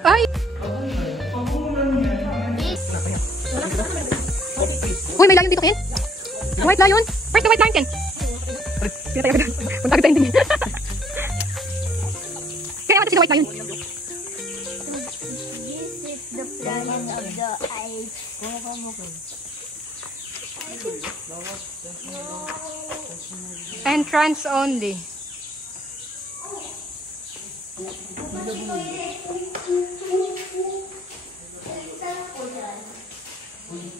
Ay! Uy, may lion dito, Ken. White lion. Where's the white lion, Ken? Punta tayo doon. Punta tayo din. Kaya naman si the white lion. This is the planet of the ice. Entrance only.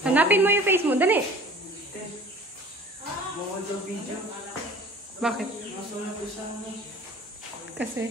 Hanapin mo yung face mo, dali. Bakit? Kasi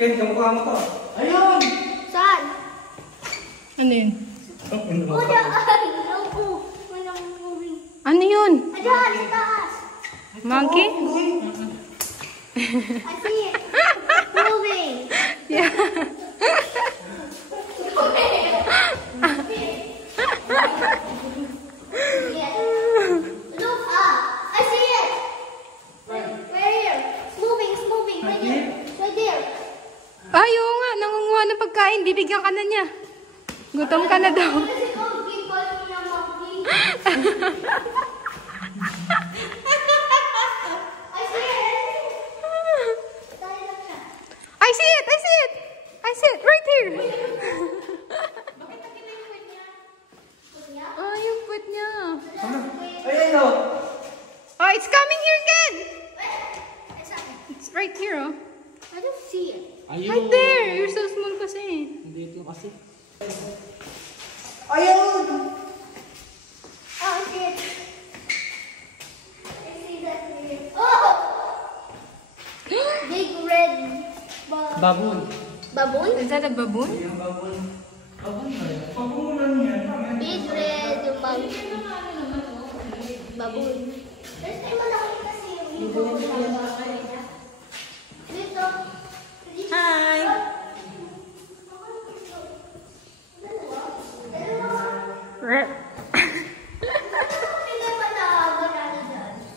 Ken, kamukha mo to. Ayun! Saan? ano yun? Oh, dyan! Ako! Walang moving. Ano yun? Ayan, sa taas! Monkey? I see it! Moving! Yeah. Look up! I see it! Right here! It's moving, it's moving! Right here! Right there! Ay, oo nga. Nangunguha ng pagkain. Bibigyan ka na niya. Gutom ka na daw. Kasi kung people na monkey. I see it! Tayo lang siya. I see it! I see it! I see it! Right here! Bakit nakita yung foot niya? Foot niya? Oh, yung foot niya. Ayun o. Oh, it's coming here again! It's not. It's right here, oh. I don't see it. Right there! You're so small kasi. Dito kasi. Ayun! Oh, I see it. I see that here. Oh! Big red Baboon. baboon? Is that a baboon? Yung baboon. Baboon yan. Big red monkey. Baboon. First time mo nakita kasi yung dito. Hi!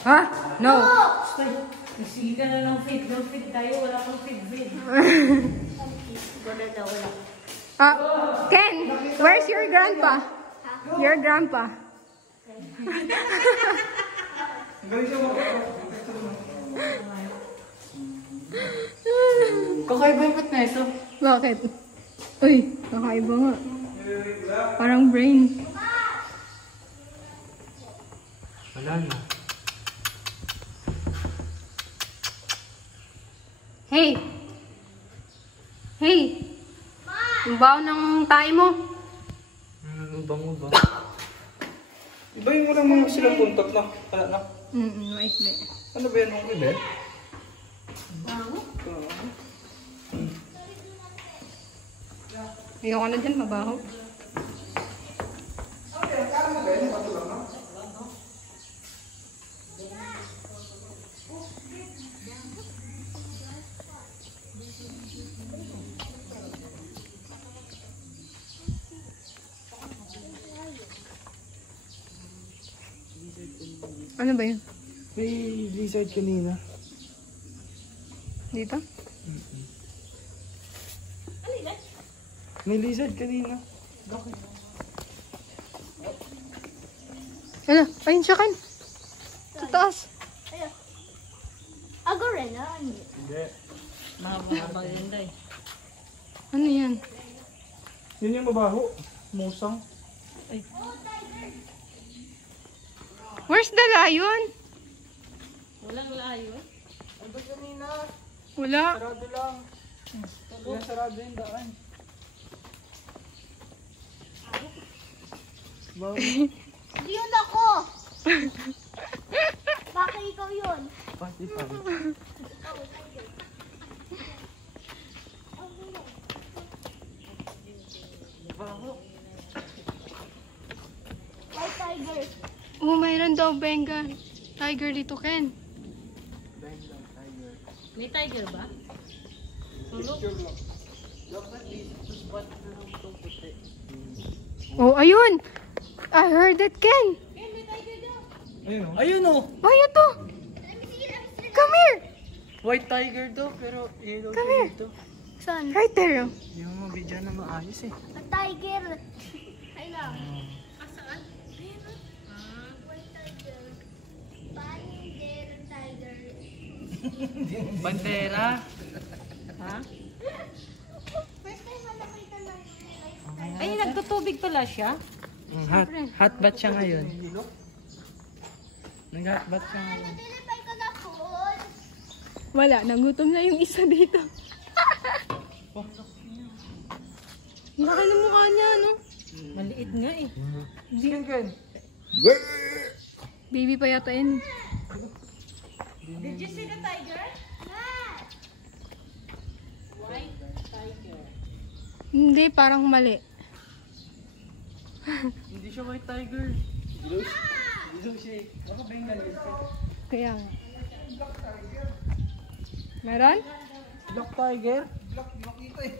Ha? No. Sige ka na ng feed. Don't feed tayo. Wala kang feed. Ken, where's your grandpa? Your grandpa. Galing siya mo. Kakaiba yung pet na ito. Bakit? Uy, kakaiba nga. Parang brain. Wala na. Hey! Hey! Yung baon ng tayo mo. Bango ba? Iba yung walang mga silang contact na. Wala na. Maikli. Ano ba yan nung iba? Ayoko na dyan, mabaho. Ano ba yun? May lizard kanina. Dito? May lizard kanina. Ano? Ayun siya, Ken. Sa taas. Ako rin, ah. Hindi. Mahaba yan, day. Ano yan? Yun yung mabaho. Musang. Where's the lion? Walang layo. Ano kanina? Wala. Sarado lang. Kaya sarado yung daan. Hindi yun ako! Bakit ikaw yun? Pati pa. White tiger. Oh, mayroon daw Bengal tiger dito, Ken. May tiger ba? Sulok? Oh, ayun! I heard it, Ken! Ayun o. Ayun o. Ay, ito! Come here! White tiger daw, pero yellow Come siya here. dito. Saan? Right there. Hindi mo mabidya na maayos eh. A tiger. Ay lang. Saan? Ayun o. White tiger. Tiger. Bandera. Ha? First time mo nakita ng life. Ay, nagtutubig pala siya. Hot bath siya ngayon. Nag-hot bath siya ngayon. Nilipay ko na food. Wala, nagutom na yung isa dito. Laki ng mukha niya, no? Maliit nga eh. Ken. Baby pa yata yan. Did you see the tiger? Yeah. White tiger. Hindi, parang mali. Hindi siya white tiger. Dilaw siya eh. Baka Bengal yun siya. Kaya nga. Meron? Black tiger? Black, di makita eh.